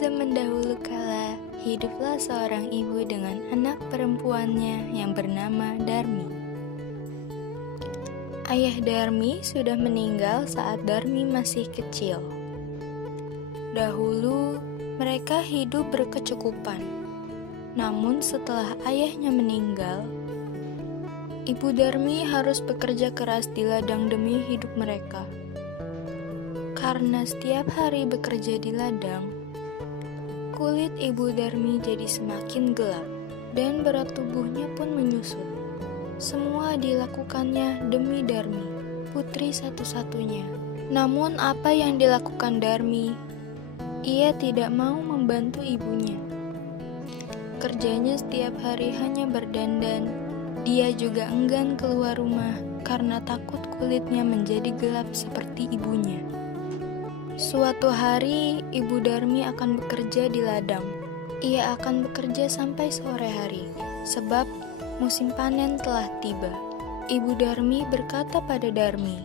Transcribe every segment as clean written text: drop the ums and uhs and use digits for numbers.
Zaman dahulu kala, hiduplah seorang ibu dengan anak perempuannya yang bernama Darmi. Ayah Darmi sudah meninggal saat Darmi masih kecil. Dahulu, mereka hidup berkecukupan. Namun setelah ayahnya meninggal, ibu Darmi harus bekerja keras di ladang demi hidup mereka. Karena setiap hari bekerja di ladang, kulit ibu Darmi jadi semakin gelap dan berat tubuhnya pun menyusut. Semua dilakukannya demi Darmi, putri satu-satunya. Namun apa yang dilakukan Darmi? Ia tidak mau membantu ibunya. Kerjanya setiap hari hanya berdandan. Dia juga enggan keluar rumah karena takut kulitnya menjadi gelap seperti ibunya. Suatu hari, Ibu Darmi akan bekerja di ladang. Ia akan bekerja sampai sore hari, sebab musim panen telah tiba. Ibu Darmi berkata pada Darmi,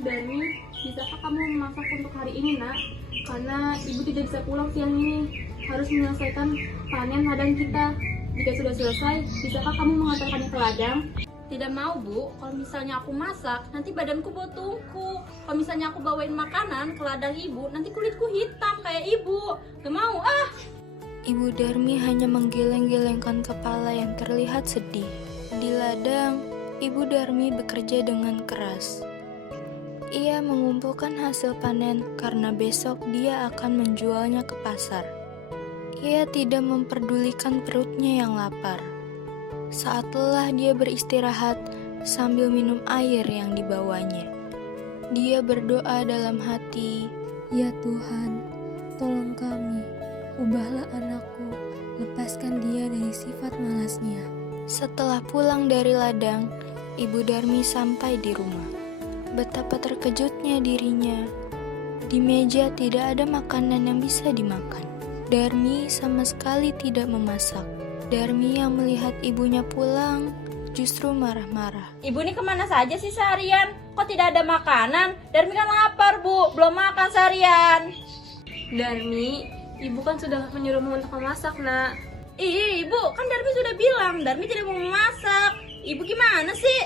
"Darmi, bisakah kamu memasak untuk hari ini, nak? Karena ibu tidak bisa pulang siang ini. Harus menyelesaikan panen ladang kita. Jika sudah selesai, bisakah kamu mengantarkannya ke ladang?" Tidak mau, Bu. Kalau misalnya aku masak, nanti badanku bau tungku. Kalau misalnya aku bawain makanan ke ladang ibu, nanti kulitku hitam kayak ibu. Gak mau, ah! Ibu Darmi hanya menggeleng-gelengkan kepala yang terlihat sedih. Di ladang, Ibu Darmi bekerja dengan keras. Ia mengumpulkan hasil panen karena besok dia akan menjualnya ke pasar. Ia tidak memperdulikan perutnya yang lapar. Saat lelah dia beristirahat sambil minum air yang dibawanya. Dia berdoa dalam hati, "Ya Tuhan, tolong kami, ubahlah anakku, lepaskan dia dari sifat malasnya." Setelah pulang dari ladang, Ibu Darmi sampai di rumah. Betapa terkejutnya dirinya. Di meja tidak ada makanan yang bisa dimakan. Darmi sama sekali tidak memasak. Darmi yang melihat ibunya pulang justru marah-marah. Ibu ini kemana saja sih seharian? Kok tidak ada makanan? Darmi kan lapar, Bu. Belum makan seharian. Darmi, ibu kan sudah menyuruhmu untuk memasak, nak. Ih, Ibu, kan Darmi sudah bilang Darmi tidak mau memasak. Ibu gimana sih?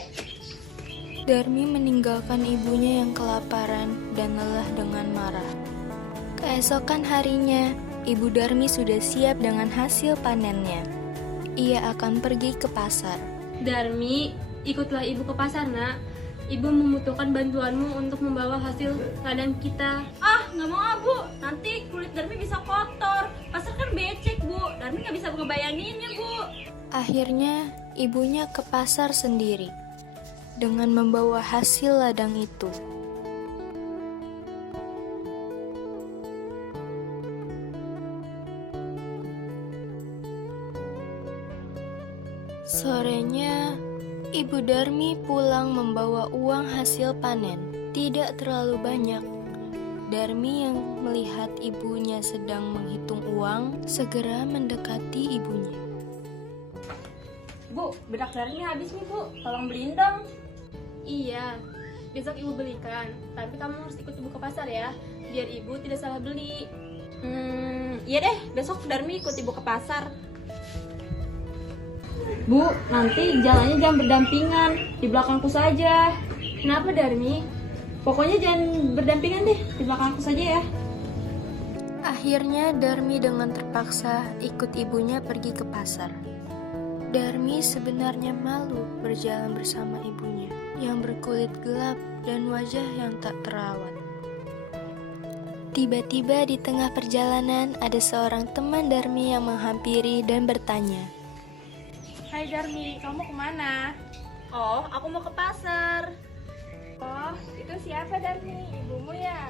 Darmi meninggalkan ibunya yang kelaparan dan lelah dengan marah. Keesokan harinya, Ibu Darmi sudah siap dengan hasil panennya. Ia akan pergi ke pasar. Darmi, ikutlah ibu ke pasar, nak. Ibu membutuhkan bantuanmu untuk membawa hasil ladang kita. Ah, nggak mau, Bu. Nanti kulit Darmi bisa kotor. Pasar kan becek, Bu. Darmi nggak bisa ngebayanginnya, Bu. Akhirnya, ibunya ke pasar sendiri dengan membawa hasil ladang itu. Sorenya, Ibu Darmi pulang membawa uang hasil panen. Tidak terlalu banyak. Darmi yang melihat ibunya sedang menghitung uang, segera mendekati ibunya. Bu, bedak Darmi habis nih, Bu. Tolong beliin dong. Iya, besok ibu belikan. Tapi kamu harus ikut ibu ke pasar ya, biar ibu tidak salah beli. Iya deh, besok Darmi ikut ibu ke pasar. Bu, nanti jalannya jangan berdampingan, di belakangku saja. Kenapa, Darmi? Pokoknya jangan berdampingan deh, di belakangku saja ya. Akhirnya Darmi dengan terpaksa ikut ibunya pergi ke pasar. Darmi sebenarnya malu berjalan bersama ibunya yang berkulit gelap dan wajah yang tak terawat. Tiba-tiba di tengah perjalanan ada seorang teman Darmi yang menghampiri dan bertanya, Hai Darmi, kamu kemana? Oh, aku mau ke pasar. Oh, itu siapa Darmi? Ibumu ya?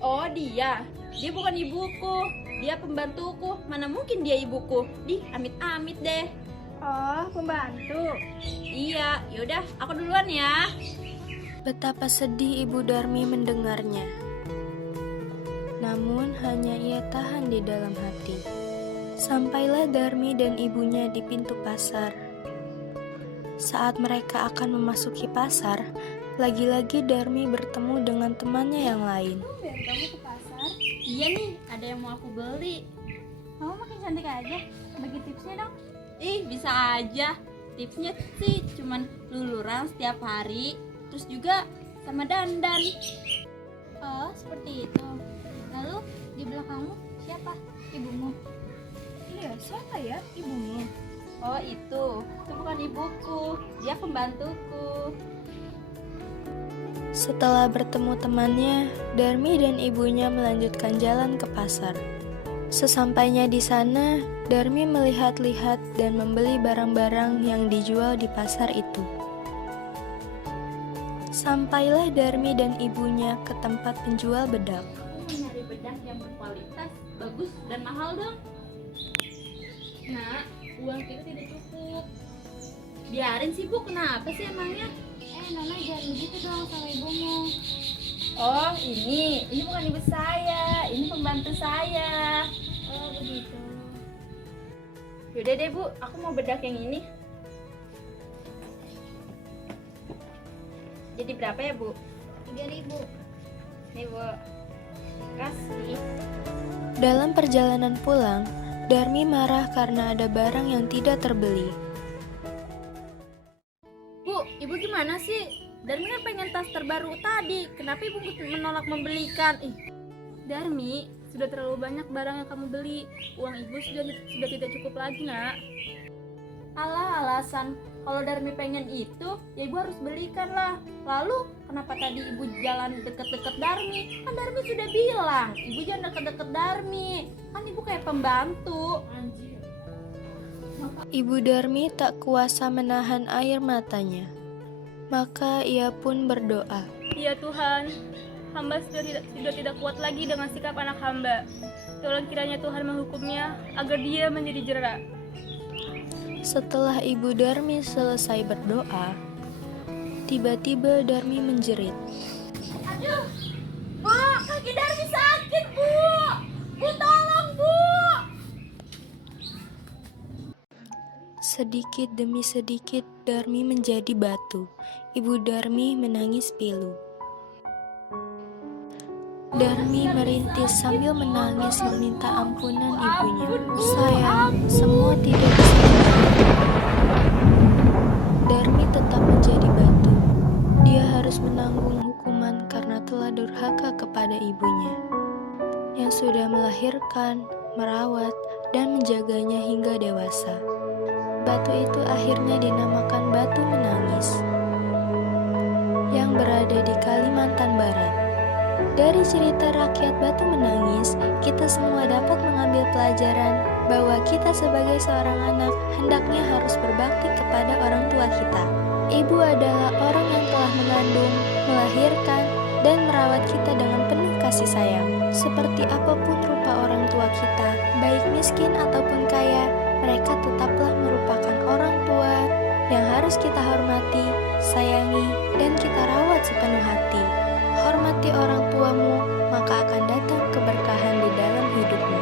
Oh, dia. Dia bukan ibuku. Dia pembantuku. Mana mungkin dia ibuku? Amit-amit deh. Oh, pembantu. Iya, yaudah, aku duluan ya. betapa sedih Ibu Darmi mendengarnya. Namun hanya ia tahan di dalam hati. Sampailah Darmi dan ibunya di pintu pasar. Saat mereka akan memasuki pasar, lagi-lagi Darmi bertemu dengan temannya yang lain. Kamu ke pasar? Iya nih, ada yang mau aku beli. Kamu makin cantik aja. Bagi tipsnya dong. Ih, bisa aja. Tipsnya sih cuman luluran setiap hari, terus juga sama dandan. Oh, seperti itu. Lalu di belakangmu siapa? Ibumu. Iya, siapa ya ibumu? Oh, itu bukan ibuku, dia pembantuku. Setelah bertemu temannya, Darmi dan ibunya melanjutkan jalan ke pasar. Sesampainya di sana, Darmi melihat-lihat dan membeli barang-barang yang dijual di pasar itu. Sampailah Darmi dan ibunya ke tempat penjual bedak. Aku mau nyari bedak yang berkualitas, bagus dan mahal dong. Nak, uang kita tidak cukup. Biarin sih Bu, kenapa sih emangnya? Nona jangan begitu dong sama ibumu. Oh, ini bukan ibu saya, ini pembantu saya. Oh, begitu. Yaudah deh Bu, aku mau bedak yang ini. Jadi berapa ya Bu? 3.000. Nih Bu, kasih. Dalam perjalanan pulang, Darmi marah karena ada barang yang tidak terbeli. Bu, ibu gimana sih? Darmi kan pengen tas terbaru tadi. Kenapa ibu menolak membelikan? Darmi, sudah terlalu banyak barang yang kamu beli. Uang ibu sudah tidak cukup lagi, Nak. Alah, alasan. Kalau Darmi pengen itu, ya ibu harus belikan lah. Lalu, kenapa tadi ibu jalan deket-deket Darmi? Kan Darmi sudah bilang, ibu jangan deket-deket Darmi. Kan ibu kayak pembantu. Ibu Darmi tak kuasa menahan air matanya. Maka ia pun berdoa. Ya Tuhan, hamba sudah tidak kuat lagi dengan sikap anak hamba. Tolong kiranya Tuhan menghukumnya agar dia menjadi jera. Setelah ibu Darmi selesai berdoa, tiba-tiba Darmi menjerit. Aduh, Bu, kaki Darmi sakit, Bu. Bu, tolong, Bu. Sedikit demi sedikit Darmi menjadi batu. Ibu Darmi menangis pilu. Darmi merintis sambil menangis meminta ampunan ibunya. Sayang, semua tidak bisa diubah. Darmi tetap menjadi batu. Dia harus menanggung hukuman karena telah durhaka kepada ibunya, yang sudah melahirkan, merawat, dan menjaganya hingga dewasa. Batu itu akhirnya dinamakan Batu Menangis, yang berada di Kalimantan Barat. Dari cerita rakyat Batu Menangis, kita semua dapat mengambil pelajaran bahwa kita sebagai seorang anak hendaknya harus berbakti kepada orang tua kita. Ibu adalah orang yang telah mengandung, melahirkan, dan merawat kita dengan penuh kasih sayang. Seperti apapun rupa orang tua kita, baik miskin ataupun kaya, mereka tetaplah merupakan orang tua yang harus kita hormati, sayangi, dan kita rawat sepenuh hati. Hormati orang tuamu, maka akan datang keberkahan di dalam hidupmu.